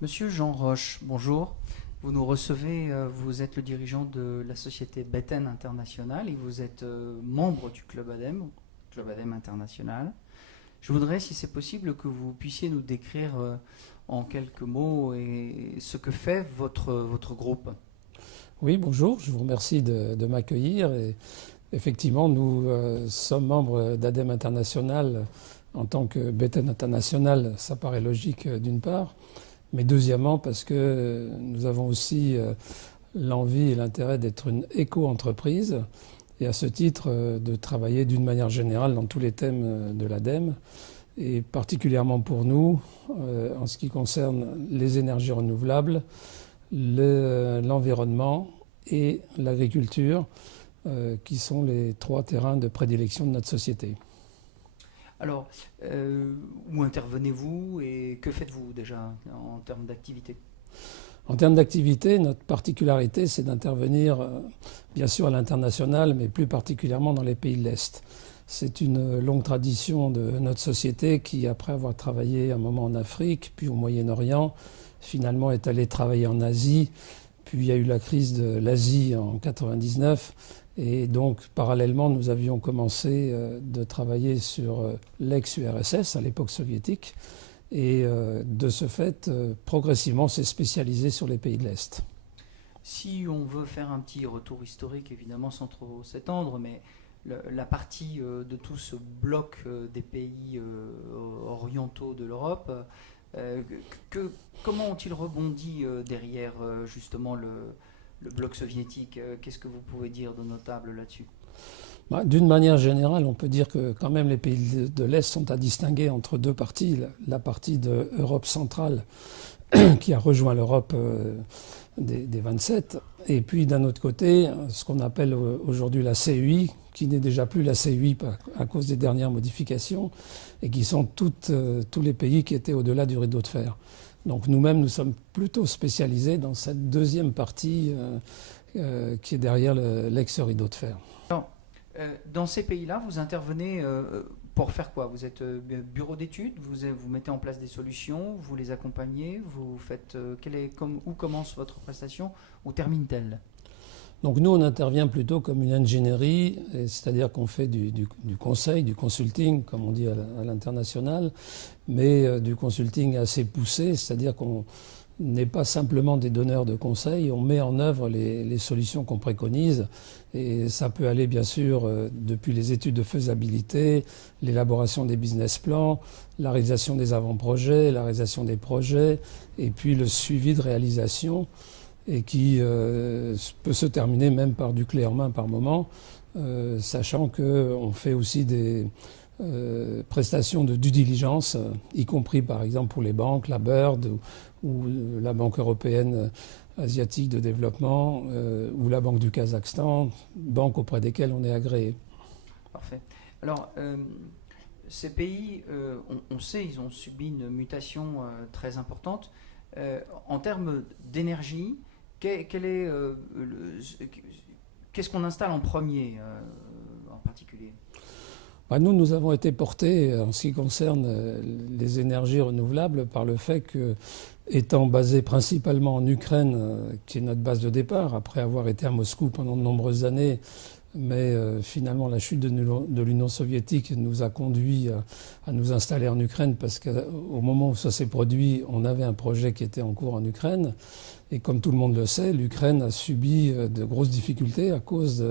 Monsieur Jean Roche, bonjour. Vous nous recevez, vous êtes le dirigeant de la société Beten International et vous êtes membre du Club ADEME International. Je voudrais, si c'est possible, que vous puissiez nous décrire en quelques mots ce que fait votre groupe. Oui, bonjour, je vous remercie de m'accueillir. Et effectivement, nous sommes membres d'ADEME International en tant que Beten International, ça paraît logique d'une part, mais deuxièmement parce que nous avons aussi l'envie et l'intérêt d'être une éco-entreprise et à ce titre de travailler d'une manière générale dans tous les thèmes de l'ADEME et particulièrement pour nous en ce qui concerne les énergies renouvelables, l'environnement et l'agriculture qui sont les trois terrains de prédilection de notre société. Alors, où intervenez-vous et que faites-vous déjà en termes d'activité ? En termes d'activité, notre particularité, c'est d'intervenir bien sûr à l'international, mais plus particulièrement dans les pays de l'Est. C'est une longue tradition de notre société qui, après avoir travaillé un moment en Afrique, puis au Moyen-Orient, finalement est allée travailler en Asie. Puis il y a eu la crise de l'Asie en 1999. Et donc, parallèlement, nous avions commencé de travailler sur l'ex-URSS, à l'époque soviétique. Et de ce fait, progressivement, s'est spécialisé sur les pays de l'Est. Si on veut faire un petit retour historique, évidemment sans trop s'étendre, mais la partie de tout ce bloc des pays orientaux de l'Europe, comment ont-ils rebondi derrière justement le bloc soviétique? Qu'est-ce que vous pouvez dire de notable là-dessus? D'une manière générale, on peut dire que quand même les pays de l'Est sont à distinguer entre deux parties. La partie de l'Europe centrale qui a rejoint l'Europe des 27, et puis d'un autre côté, ce qu'on appelle aujourd'hui la CEI, qui n'est déjà plus la CEI à cause des dernières modifications, et qui sont tous les pays qui étaient au-delà du rideau de fer. Donc nous-mêmes, nous sommes plutôt spécialisés dans cette deuxième partie qui est derrière l'ex-rideau de fer. Alors, dans ces pays-là, vous intervenez pour faire quoi? Vous êtes bureau d'études, vous mettez en place des solutions, vous les accompagnez, vous faites où commence votre prestation, où termine-t-elle? Donc nous, on intervient plutôt comme une ingénierie, c'est-à-dire qu'on fait du conseil, du consulting, comme on dit à l'international, mais du consulting assez poussé, c'est-à-dire qu'on n'est pas simplement des donneurs de conseils, on met en œuvre les solutions qu'on préconise. Et ça peut aller bien sûr depuis les études de faisabilité, l'élaboration des business plans, la réalisation des avant-projets, la réalisation des projets, et puis le suivi de réalisation, et qui peut se terminer même par du clé en main par moment, sachant qu'on fait aussi des prestations de due diligence, y compris par exemple pour les banques, la BIRD ou la Banque européenne asiatique de développement ou la Banque du Kazakhstan, banques auprès desquelles on est agréé. Parfait. Alors, ces pays, on sait, ils ont subi une mutation très importante. En termes d'énergie, qu'est-ce qu'on installe en premier en particulier? Nous avons été portés en ce qui concerne les énergies renouvelables par le fait que, étant basés principalement en Ukraine, qui est notre base de départ, après avoir été à Moscou pendant de nombreuses années, mais finalement la chute de l'Union soviétique nous a conduit à nous installer en Ukraine parce qu'au moment où ça s'est produit, on avait un projet qui était en cours en Ukraine. Et comme tout le monde le sait, l'Ukraine a subi de grosses difficultés à cause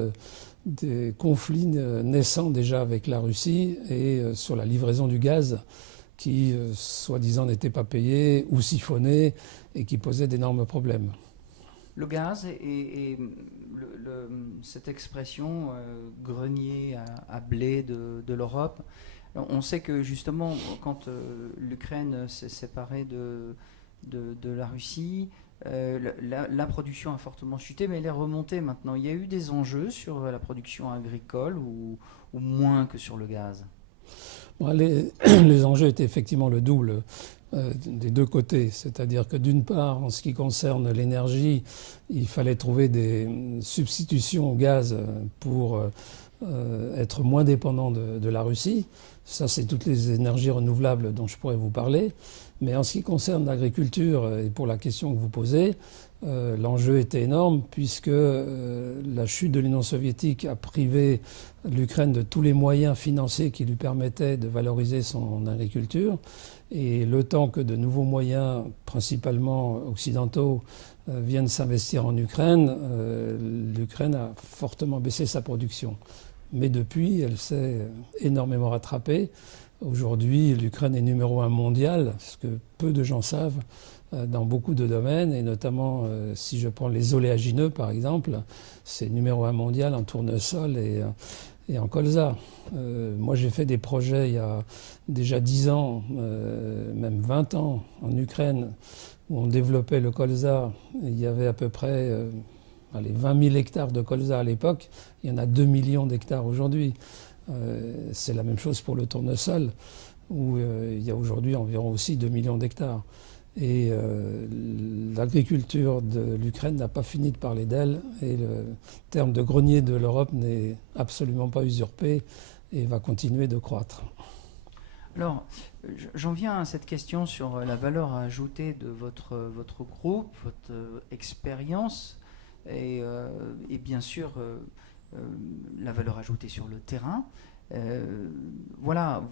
des conflits naissants déjà avec la Russie et sur la livraison du gaz qui, soi-disant, n'était pas payé ou siphonné et qui posait d'énormes problèmes. Le gaz et cette expression grenier à blé de l'Europe, on sait que justement quand l'Ukraine s'est séparée de la Russie, la production a fortement chuté, mais elle est remontée maintenant. Il y a eu des enjeux sur la production agricole ou moins que sur le gaz? Les enjeux étaient effectivement le double des deux côtés. C'est-à-dire que d'une part, en ce qui concerne l'énergie, il fallait trouver des substitutions au gaz pour être moins dépendant de la Russie. Ça, c'est toutes les énergies renouvelables dont je pourrais vous parler. Mais en ce qui concerne l'agriculture, et pour la question que vous posez, l'enjeu était énorme puisque la chute de l'Union soviétique a privé l'Ukraine de tous les moyens financiers qui lui permettaient de valoriser son agriculture. Et le temps que de nouveaux moyens, principalement occidentaux, viennent s'investir en Ukraine, l'Ukraine a fortement baissé sa production. Mais depuis, elle s'est énormément rattrapée. Aujourd'hui, l'Ukraine est numéro 1 mondial, ce que peu de gens savent, dans beaucoup de domaines, et notamment si je prends les oléagineux par exemple, c'est numéro 1 mondial en tournesol et en colza. Moi j'ai fait des projets il y a déjà 10 ans, même 20 ans en Ukraine, où on développait le colza. Il y avait à peu près 20 000 hectares de colza à l'époque, il y en a 2 millions d'hectares aujourd'hui. C'est la même chose pour le tournesol, où il y a aujourd'hui environ aussi 2 millions d'hectares. Et l'agriculture de l'Ukraine n'a pas fini de parler d'elle, et le terme de grenier de l'Europe n'est absolument pas usurpé et va continuer de croître. Alors, j'en viens à cette question sur la valeur ajoutée de votre groupe, votre expérience, et bien sûr la valeur ajoutée sur le terrain. Voilà,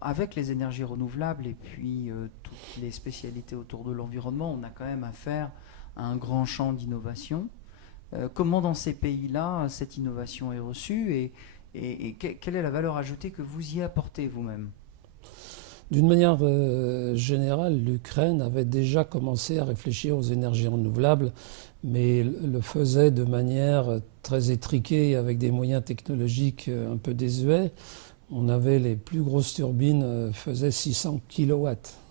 avec les énergies renouvelables et puis toutes les spécialités autour de l'environnement, on a quand même affaire à un grand champ d'innovation. Comment dans ces pays-là cette innovation est reçue et quelle est la valeur ajoutée que vous y apportez vous-même? D'une manière générale, l'Ukraine avait déjà commencé à réfléchir aux énergies renouvelables, mais le faisait de manière très étriquée, avec des moyens technologiques un peu désuets. On avait les plus grosses turbines, faisaient 600 kW.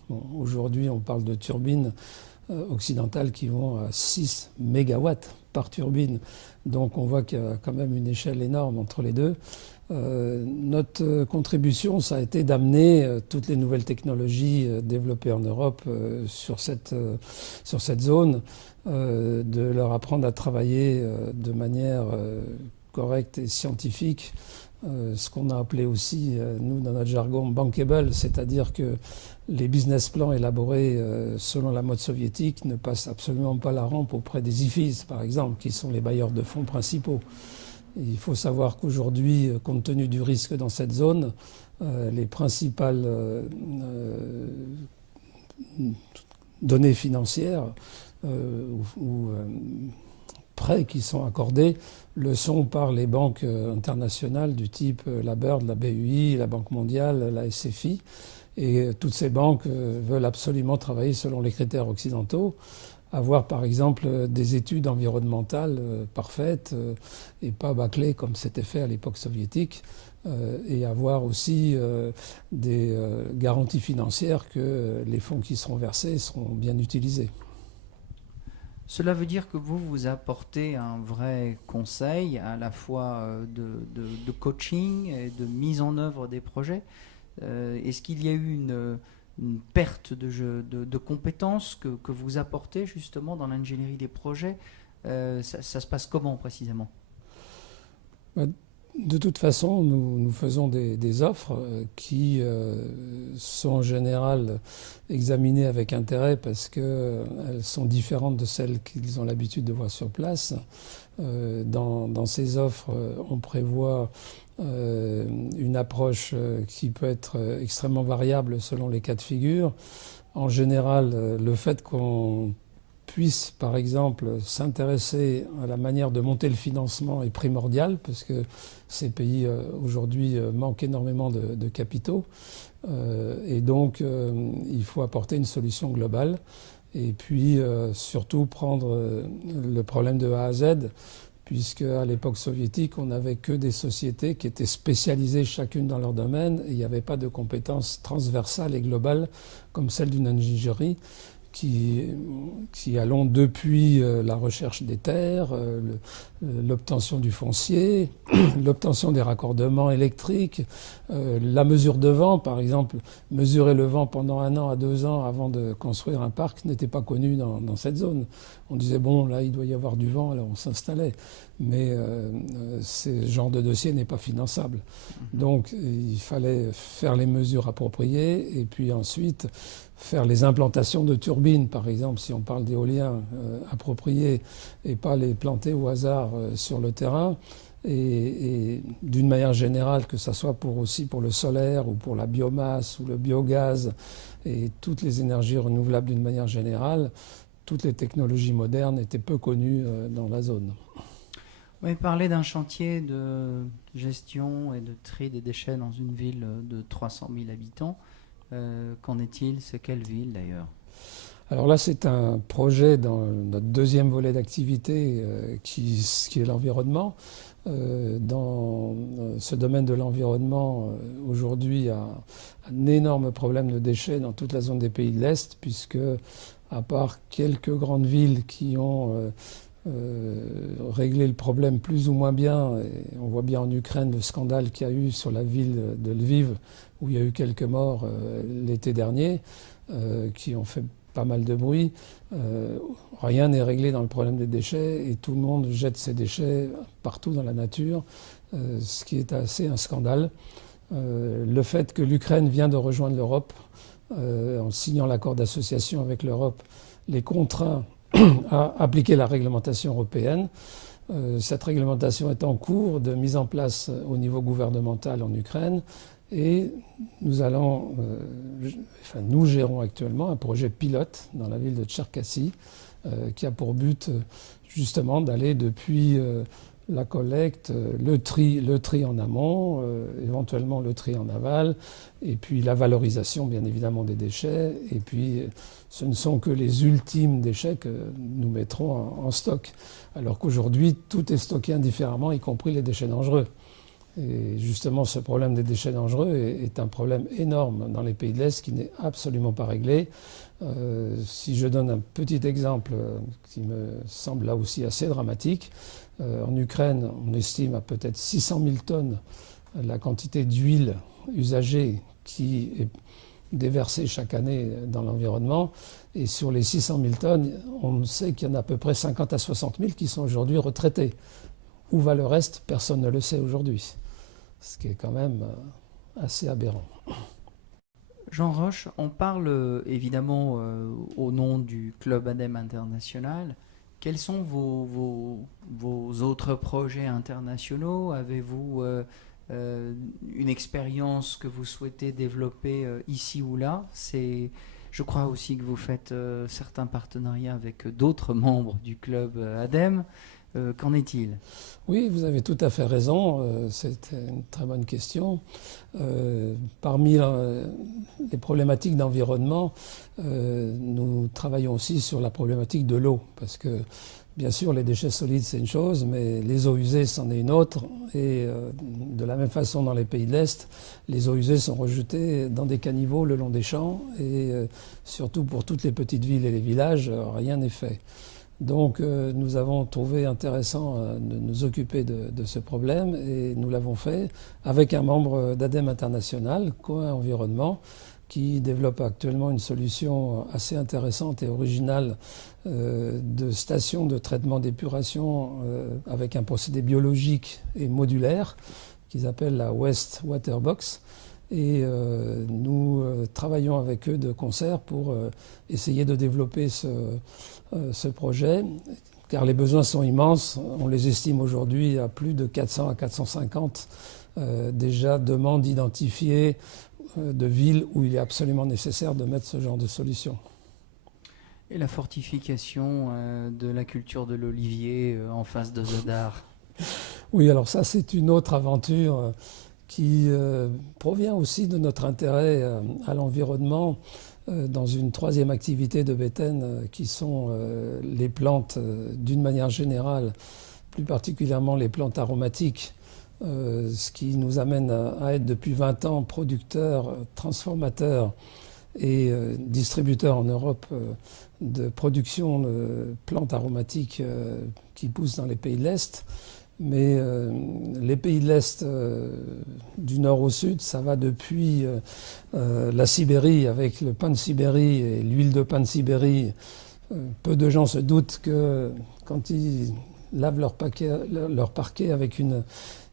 Bon, aujourd'hui, on parle de turbines occidentales qui vont à 6 MW par turbine. Donc on voit qu'il y a quand même une échelle énorme entre les deux. Notre contribution, ça a été d'amener toutes les nouvelles technologies développées en Europe sur cette zone, de leur apprendre à travailler de manière correcte et scientifique, ce qu'on a appelé aussi, nous, dans notre jargon, bankable, c'est-à-dire que les business plans élaborés selon la mode soviétique ne passent absolument pas la rampe auprès des IFIs, par exemple, qui sont les bailleurs de fonds principaux. Il faut savoir qu'aujourd'hui, compte tenu du risque dans cette zone, les principales données financières ou prêts qui sont accordés le sont par les banques internationales du type la BERD, la BEI, la Banque mondiale, la SFI. Et toutes ces banques veulent absolument travailler selon les critères occidentaux, avoir par exemple des études environnementales parfaites et pas bâclées comme c'était fait à l'époque soviétique, et avoir aussi des garanties financières que les fonds qui seront versés seront bien utilisés. Cela veut dire que vous apportez un vrai conseil à la fois de coaching et de mise en œuvre des projets. Est-ce qu'il y a eu une perte de compétences que vous apportez justement dans l'ingénierie des projets? Ça se passe comment précisément? De toute façon, nous faisons des offres qui sont en général examinées avec intérêt parce qu'elles sont différentes de celles qu'ils ont l'habitude de voir sur place. Dans ces offres, on prévoit une approche qui peut être extrêmement variable selon les cas de figure. En général, le fait qu'on puisse, par exemple, s'intéresser à la manière de monter le financement est primordial, parce que ces pays, aujourd'hui, manquent énormément de capitaux. Et donc, il faut apporter une solution globale. Et puis, surtout, prendre le problème de A à Z, puisque à l'époque soviétique, on n'avait que des sociétés qui étaient spécialisées chacune dans leur domaine, et il n'y avait pas de compétences transversales et globales comme celle d'une ingénierie qui allons depuis la recherche des terres, l'obtention du foncier, l'obtention des raccordements électriques, la mesure de vent, par exemple, mesurer le vent pendant 1 an à 2 ans avant de construire un parc n'était pas connu dans cette zone. On disait, bon, là, il doit y avoir du vent, alors on s'installait. Mais ce genre de dossier n'est pas finançable. Donc, il fallait faire les mesures appropriées et puis ensuite faire les implantations de turbines, par exemple, si on parle d'éolien appropriés et pas les planter au hasard sur le terrain. Et d'une manière générale, que ce soit aussi pour le solaire ou pour la biomasse ou le biogaz et toutes les énergies renouvelables d'une manière générale, toutes les technologies modernes étaient peu connues dans la zone. Oui, parler d'un chantier de gestion et de tri des déchets dans une ville de 300 000 habitants, qu'en est-il? C'est quelle ville d'ailleurs? Alors là, c'est un projet dans notre deuxième volet d'activité qui est l'environnement. Dans ce domaine de l'environnement, aujourd'hui, il y a un énorme problème de déchets dans toute la zone des pays de l'Est, puisque, à part quelques grandes villes qui ont réglé le problème plus ou moins bien, et on voit bien en Ukraine le scandale qu'il y a eu sur la ville de Lviv, où il y a eu quelques morts l'été dernier, qui ont fait pas mal de bruit. Rien n'est réglé dans le problème des déchets et tout le monde jette ses déchets partout dans la nature, ce qui est assez un scandale. Le fait que l'Ukraine vient de rejoindre l'Europe, en signant l'accord d'association avec l'Europe, les contraint à appliquer la réglementation européenne. Cette réglementation est en cours de mise en place au niveau gouvernemental en Ukraine. Et nous gérons actuellement un projet pilote dans la ville de Tcherkassy qui a pour but justement d'aller depuis la collecte, le tri en amont, éventuellement le tri en aval, et puis la valorisation bien évidemment des déchets. Et puis ce ne sont que les ultimes déchets que nous mettrons en stock. Alors qu'aujourd'hui tout est stocké indifféremment, y compris les déchets dangereux. Et justement, ce problème des déchets dangereux est un problème énorme dans les pays de l'Est qui n'est absolument pas réglé. Si je donne un petit exemple qui me semble là aussi assez dramatique, en Ukraine, on estime à peut-être 600 000 tonnes la quantité d'huile usagée qui est déversée chaque année dans l'environnement. Et sur les 600 000 tonnes, on sait qu'il y en a à peu près 50 à 60 000 qui sont aujourd'hui retraités. Où va le reste? Personne ne le sait aujourd'hui. Ce qui est quand même assez aberrant. Jean Roche, on parle évidemment au nom du Club ADEME International. Quels sont vos autres projets internationaux? Avez-vous une expérience que vous souhaitez développer ici ou là? Je crois aussi que vous faites certains partenariats avec d'autres membres du Club ADEME. Qu'en est-il? Oui, vous avez tout à fait raison. C'est une très bonne question. Parmi les problématiques d'environnement, nous travaillons aussi sur la problématique de l'eau. Parce que, bien sûr, les déchets solides, c'est une chose, mais les eaux usées, c'en est une autre. Et de la même façon, dans les pays de l'Est, les eaux usées sont rejetées dans des caniveaux le long des champs. Et surtout pour toutes les petites villes et les villages, rien n'est fait. Donc nous avons trouvé intéressant de nous occuper de ce problème et nous l'avons fait avec un membre d'ADEME International, Coin Environnement, qui développe actuellement une solution assez intéressante et originale de station de traitement d'épuration avec un procédé biologique et modulaire qu'ils appellent la West Water Box. Et nous travaillons avec eux de concert pour essayer de développer ce projet, car les besoins sont immenses. On les estime aujourd'hui à plus de 400 à 450 déjà demandes identifiées de villes où il est absolument nécessaire de mettre ce genre de solution. Et la fortification de la culture de l'olivier en face de Zadar? Oui, alors ça c'est une autre aventure qui provient aussi de notre intérêt à l'environnement dans une troisième activité de Beten qui sont les plantes d'une manière générale, plus particulièrement les plantes aromatiques, ce qui nous amène à être depuis 20 ans producteurs, transformateurs et distributeur en Europe de production de plantes aromatiques qui poussent dans les pays de l'Est. Mais les pays de l'Est, du nord au sud, ça va depuis la Sibérie avec le pain de Sibérie et l'huile de pain de Sibérie. Peu de gens se doutent que quand ils lavent leur parquet avec une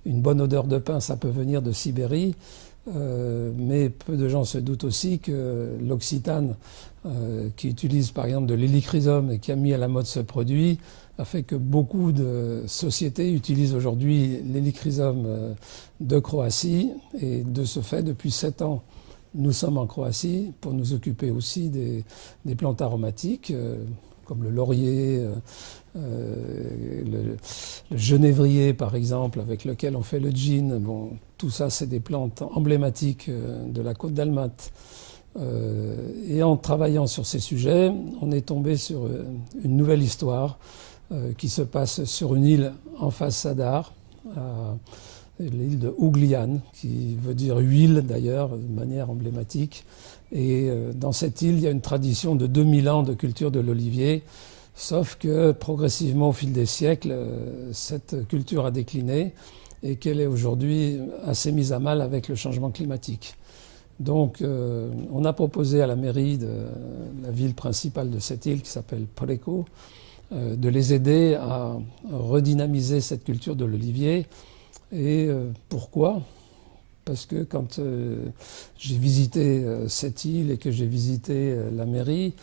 bonne odeur de pain, ça peut venir de Sibérie. Mais peu de gens se doutent aussi que l'Occitane, qui utilise par exemple de l'hélichrysum et qui a mis à la mode ce produit, a fait que beaucoup de sociétés utilisent aujourd'hui l'hélichrysum de Croatie. Et de ce fait, depuis 7 ans, nous sommes en Croatie pour nous occuper aussi des plantes aromatiques, comme le laurier, le genévrier par exemple, avec lequel on fait le gin. Bon, tout ça, c'est des plantes emblématiques de la côte d'Almat. Et en travaillant sur ces sujets, on est tombé sur une nouvelle histoire qui se passe sur une île en face Sadar, l'île de Ugljan, qui veut dire huile d'ailleurs, de manière emblématique. Et dans cette île, il y a une tradition de 2000 ans de culture de l'olivier, sauf que progressivement, au fil des siècles, cette culture a décliné et qu'elle est aujourd'hui assez mise à mal avec le changement climatique. Donc, on a proposé à la mairie de la ville principale de cette île, qui s'appelle Preko, de les aider à redynamiser cette culture de l'olivier. Et pourquoi ? Parce que quand j'ai visité cette île et que j'ai visité la mairie,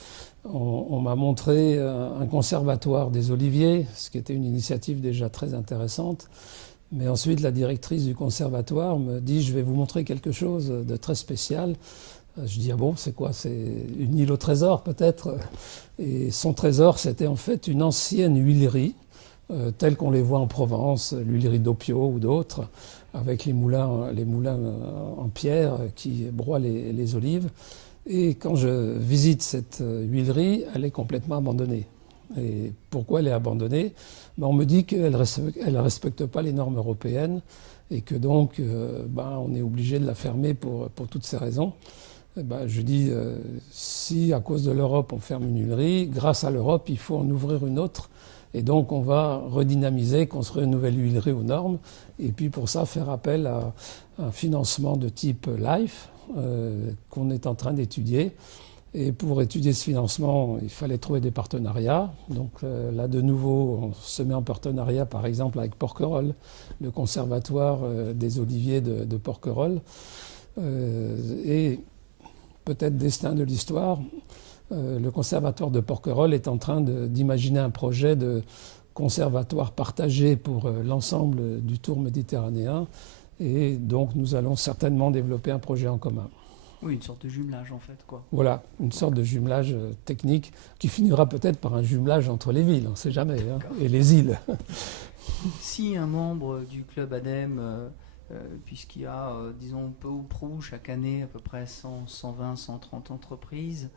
on m'a montré un conservatoire des oliviers, ce qui était une initiative déjà très intéressante. Mais ensuite, la directrice du conservatoire me dit « Je vais vous montrer quelque chose de très spécial ». Je dis « Ah bon, c'est quoi ? C'est une île au trésor peut-être ?» Et son trésor, c'était en fait une ancienne huilerie, telle qu'on les voit en Provence, l'huilerie d'Oppio ou d'autres, avec les moulins en pierre qui broient les olives. Et quand je visite cette huilerie, elle est complètement abandonnée. Et pourquoi elle est abandonnée ? On me dit qu'elle ne respecte pas les normes européennes et que donc on est obligé de la fermer pour toutes ces raisons. Je dis, si à cause de l'Europe on ferme une huilerie, grâce à l'Europe il faut en ouvrir une autre. Et donc on va redynamiser, construire une nouvelle huilerie aux normes. Et puis pour ça faire appel à un financement de type LIFE qu'on est en train d'étudier. Et pour étudier ce financement, il fallait trouver des partenariats. Donc là, de nouveau, on se met en partenariat, par exemple, avec Porquerolles, le conservatoire des oliviers de Porquerolles. Et peut-être destin de l'histoire, le conservatoire de Porquerolles est en train d'imaginer un projet de conservatoire partagé pour l'ensemble du tour méditerranéen. Et donc, nous allons certainement développer un projet en commun. Oui, une sorte de jumelage en fait, quoi. Voilà, une sorte de jumelage technique qui finira peut-être par un jumelage entre les villes, on ne sait jamais, hein, et les îles. Si un membre du club ADEME, puisqu'il y a, disons, peu ou prou, chaque année à peu près 100, 120, 130 entreprises,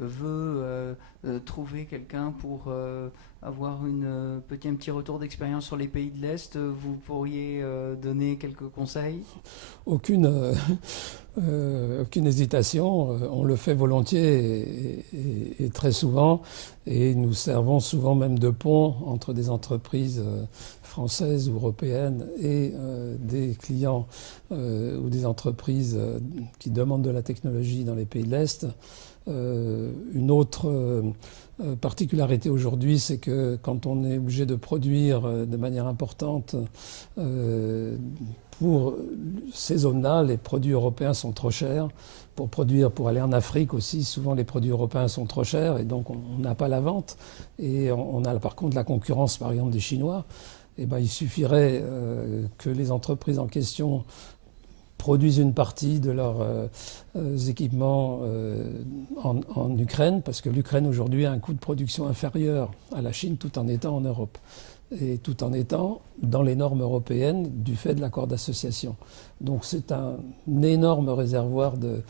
veut trouver quelqu'un pour avoir un petit retour d'expérience sur les pays de l'Est, vous pourriez donner quelques conseils ? Aucune hésitation, on le fait volontiers et très souvent, et nous servons souvent même de pont entre des entreprises françaises ou européennes et des clients ou des entreprises qui demandent de la technologie dans les pays de l'Est. Une autre particularité aujourd'hui, c'est que quand on est obligé de produire de manière importante pour ces zones-là, les produits européens sont trop chers. Pour aller en Afrique aussi, souvent les produits européens sont trop chers et donc on n'a pas la vente. Et on a par contre la concurrence, par exemple, des Chinois. Et il suffirait que les entreprises en question produisent une partie de leurs équipements en Ukraine, parce que l'Ukraine aujourd'hui a un coût de production inférieur à la Chine tout en étant en Europe. Et tout en étant dans les normes européennes du fait de l'accord d'association. Donc c'est un énorme réservoir de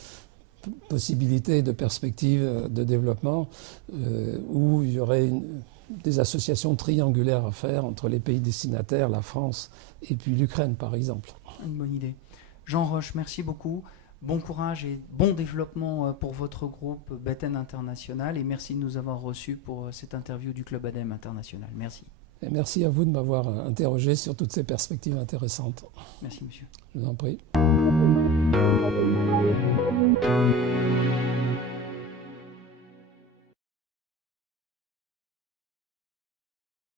possibilités, de perspectives de développement où il y aurait des associations triangulaires à faire entre les pays destinataires, la France et puis l'Ukraine par exemple. Une bonne idée. Jean Roche, merci beaucoup. Bon courage et bon développement pour votre groupe Beten International et merci de nous avoir reçus pour cette interview du Club ADEME International. Merci. Et merci à vous de m'avoir interrogé sur toutes ces perspectives intéressantes. Merci monsieur. Je vous en prie.